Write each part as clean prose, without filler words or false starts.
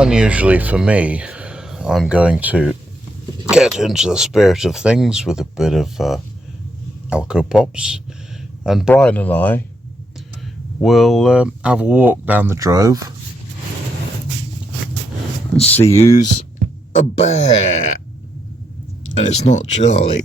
Unusually for me, I'm going to get into the spirit of things with a bit of Alco Pops, and Brian and I will have a walk down the drove and see who's a bear, and it's not Charlie.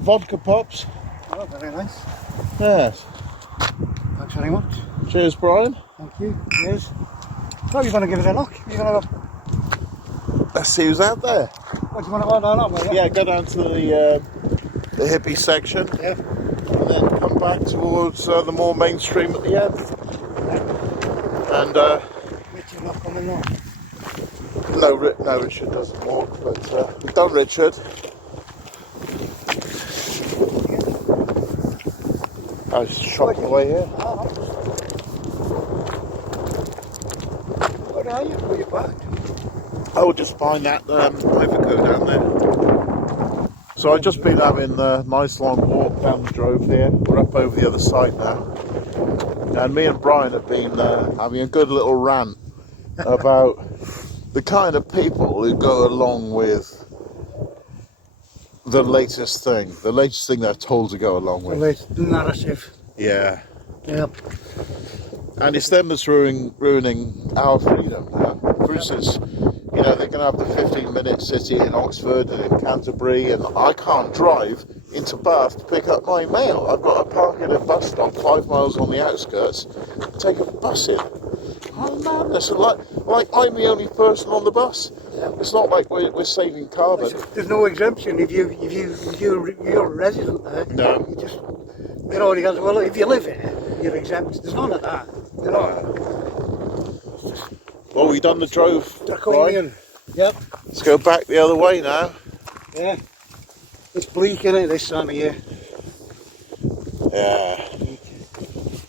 Vodka Pops. Oh, very nice. Yes. Thanks very much. Cheers, Brian. Thank you. Cheers. So you're going to give it a look? You're going to... Let's see who's out there. What, do you want to go down that way? Yeah, go down to the hippie section. Yeah. And then come back towards the more mainstream at the end. Yeah. And Richard not coming now? no, Richard doesn't walk, but we've done Richard. I was shot away here. Where are you? Where are you back? Oh, just behind that overcoat down there. So I've just been having a nice long walk down the drove here. We're up over the other side now. And me and Brian have been having a good little rant about the kind of people who go along with the latest thing they're told to go along with. The narrative. Yeah. Yep. And it's them that's ruining our freedom. For instance, you know, they're going to have the 15-minute city in Oxford and in Canterbury, and I can't drive into Bath to pick up my mail. I've got to park at a bus stop 5 miles on the outskirts, take a bus in. Oh, madness. Like I'm the only person on the bus. It's not like we're saving carbon. There's no exemption if you're a resident there. No. You just, you know, he goes, well, if you live here, you're exempt. There's none of that. You know. Well, we've done the drove, right? Yep. Let's go back the other way now. Yeah. It's bleak, isn't it, this time of year? Yeah.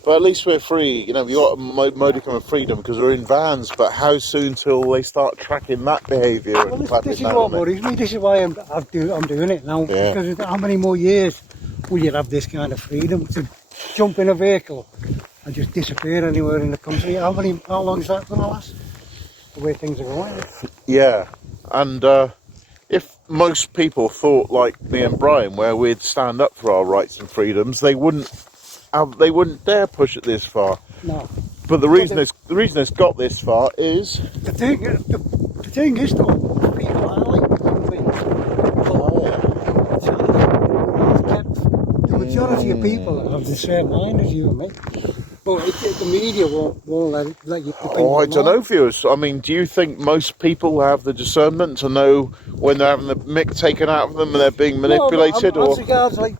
But at least we're free. You know, we've got a modicum of freedom because we're in vans, but how soon till they start tracking that behaviour and clapping this is down what on it? worries me. This is why I'm doing it now. Yeah. Because how many more years will you have this kind of freedom to jump in a vehicle and just disappear anywhere in the country? How long is that going to last? The way things are going. Yeah, and if most people thought like me and Brian, where we'd stand up for our rights and freedoms, they wouldn't dare push it this far. No. But the reason it's got this far is the thing is though, people are like the majority of people have the same mind as you and me. But the media won't let you. Oh, I don't know, viewers. I mean, do you think most people have the discernment to know when they're having the mick taken out of them and they're being manipulated? As regards like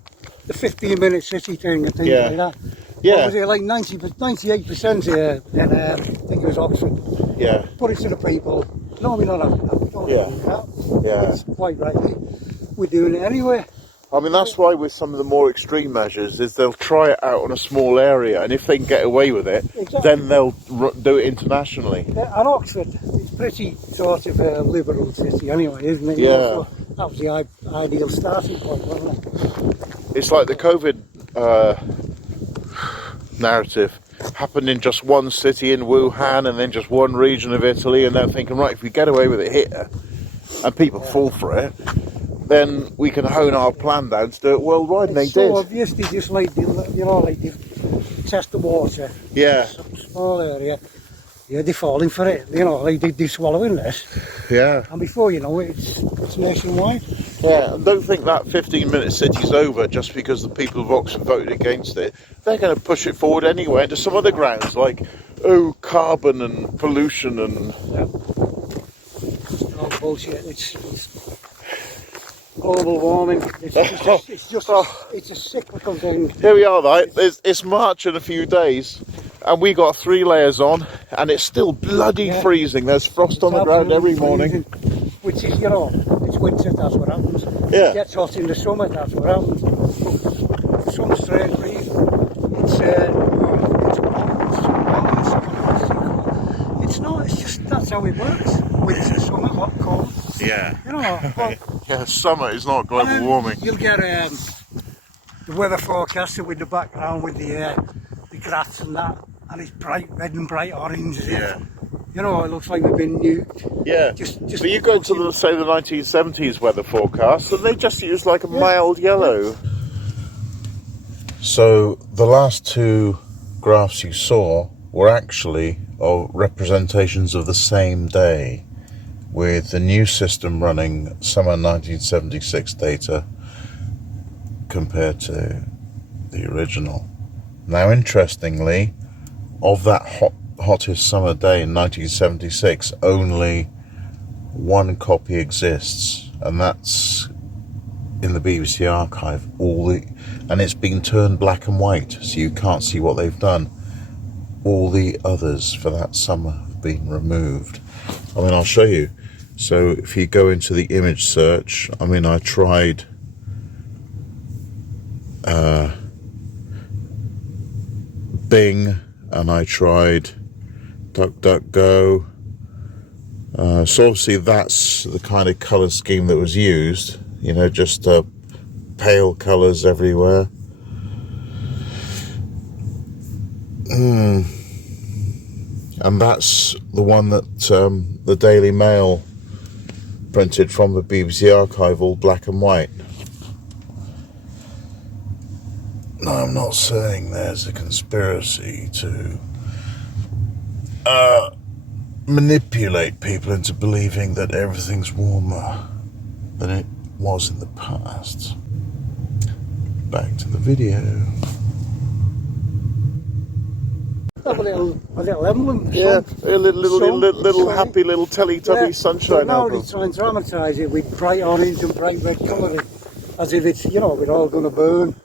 the 15-minute city thing and things like that. Yeah. What was it, like 98% here in, I think it was Oxford. Yeah. Put it to the people. No, we're not having that. We don't do that. Yeah. That's quite right. We're doing it anyway. I mean, that's why with some of the more extreme measures is they'll try it out on a small area, and if they can get away with it, then they'll do it internationally. And Oxford, it's pretty sort of a liberal city anyway, isn't it? Yeah. So that was the ideal starting point, wasn't it? It's like the COVID narrative happened in just one city in Wuhan and then just one region of Italy, and they're thinking, right, if we get away with it here and people fall for it, then we can hone our plan down to do it worldwide, and they did. So obviously just like, you know, like they test the water. Yeah. Some small area. Yeah, they're falling for it, you know, like they're swallowing this. Yeah. And before you know it, it's nationwide. Yeah, and don't think that 15-minute city's over just because the people of Oxford voted against it. They're going to push it forward anyway into some other grounds, like, carbon and pollution and... Yeah. Oh, bullshit. It's global warming. It's a cyclical thing. Here we are, right? It's March in a few days, and we got 3 layers on, and it's still bloody freezing. There's frost on the ground every morning. Which is, you know, it's winter, that's what happens. Yeah. It gets hot in the summer, that's what happens. But for some strange reason, it's not a how it works. Winter, summer, hot, cold. Yeah. You know, but, Yeah, summer is not and global then warming. you'll get the weather forecaster with the background with the grass and that, and it's bright red and bright orange. Yeah. You know, it looks like we've been nuked. Yeah. Just But you go to the, say, the 1970s weather forecast, and they just use like a mild yellow. So the last two graphs you saw were actually representations of the same day, with the new system running summer 1976 data compared to the original. Now, interestingly, of that hottest summer day in 1976, only one copy exists, and that's in the BBC archive. And it's been turned black and white, so you can't see what they've done. All the others for that summer have been removed. I mean, I'll show you. So if you go into the image search, I mean, I tried Bing, and I tried DuckDuckGo. So obviously that's the kind of colour scheme that was used, you know, just pale colours everywhere. And that's the one that the Daily Mail printed from the BBC archive, all black and white. No, I'm not saying there's a conspiracy to manipulate people into believing that everything's warmer than it was in the past. Back to the video. Have a little emblem. Yeah, a little sun, happy little Teletubby sunshine now album. they try and dramatise it with bright orange and bright red colouring, as if it's, you know, we're all going to burn.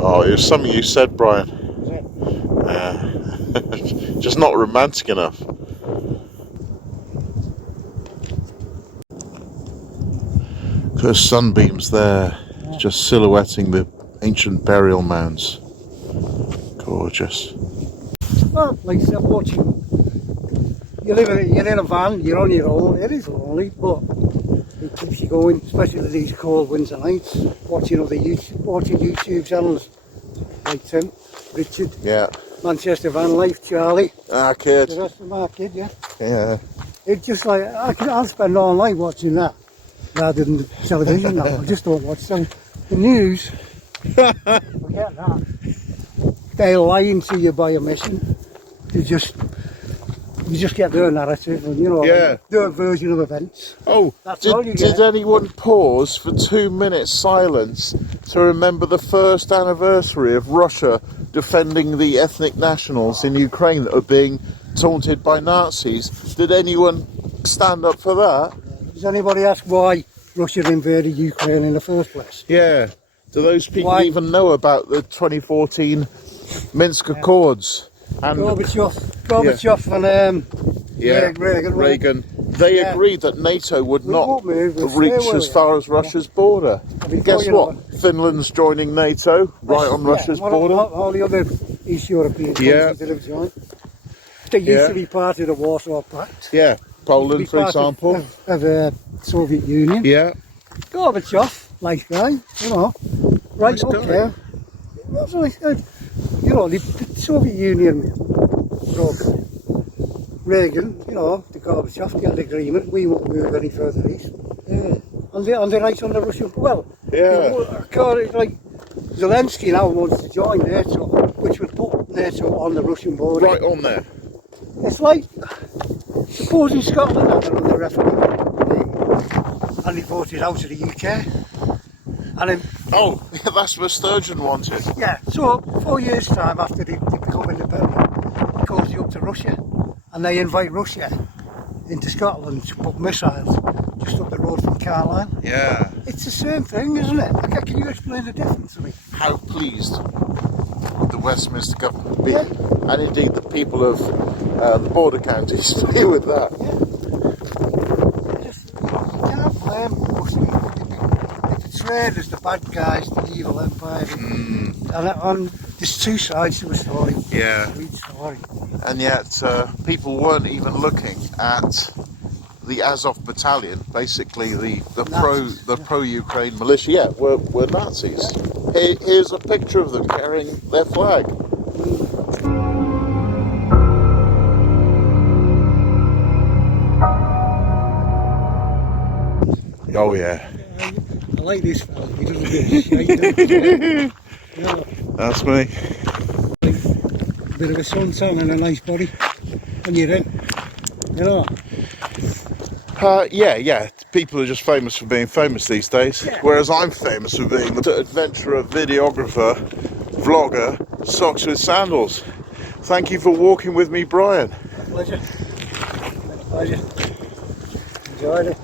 Oh, it was something you said, Brian. Is it? Just not romantic enough. Those sunbeams there, just silhouetting the ancient burial mounds. Gorgeous. Well, like I said, watching. You're in a van, you're on your own, it is lonely, but it keeps you going, especially these cold winter nights, watching YouTube channels like Tim, Richard, Yeah. Manchester VanLife, Charlie, Kid. the rest of my kid, yeah. Yeah. It's just like, I'll spend all night watching that, rather than the television now. I just don't watch the news. Forget that. They're lying to you by omission. You just get their narrative, and you know, their version of events. Oh, That's all you get. did anyone pause for 2 minutes silence to remember the first anniversary of Russia defending the ethnic nationals in Ukraine that are being taunted by Nazis? Did anyone stand up for that? Does anybody ask why Russia invaded Ukraine in the first place? Yeah. Do those people even know about the 2014 Minsk Accords? And Gorbachev and Reagan. They agreed that NATO would not reach as far as Russia's border. And guess what? Finland's joining NATO, right on Russia's border. All the other East European countries that have joined. They used to be part of the Warsaw Pact. Yeah, Poland, for example. Of the Soviet Union. Yeah. Gorbachev, nice guy, you know. Right, Nice guy. okay. You know, the Soviet Union broke. Reagan, you know, the Gorbachev, the agreement, we won't move any further east. On the right on the Russian, well, it's like Zelensky now wants to join NATO, which would put NATO on the Russian border. Right on there. It's like, supposing Scotland had another referendum, and they voted out of the UK. And then, that's what Sturgeon wanted. yeah, so 4 years' time after they become independent, it goes up to Russia, and they invite Russia into Scotland to put missiles just up the road from Carlisle. Yeah. It's the same thing, isn't it? Okay, can you explain the difference to me? How pleased would the Westminster government be, and indeed the people of the border counties be with that? Yeah. You can't blame Russia. portrayed as the bad guys, the evil empire. And there's two sides to a story. Yeah. Each story. And yet people weren't even looking at the Azov battalion, basically the pro-Ukraine militia. Yeah, were Nazis. Yeah. Here's a picture of them carrying their flag. Oh yeah. I like this fella. He doesn't give a shit. You know, That's me. a bit of a suntan and a nice body. And you're in. You know. Yeah. People are just famous for being famous these days. Yeah. Whereas I'm famous for being the adventurer, videographer, vlogger, socks with sandals. Thank you for walking with me, Brian. Pleasure. Pleasure. Enjoyed it.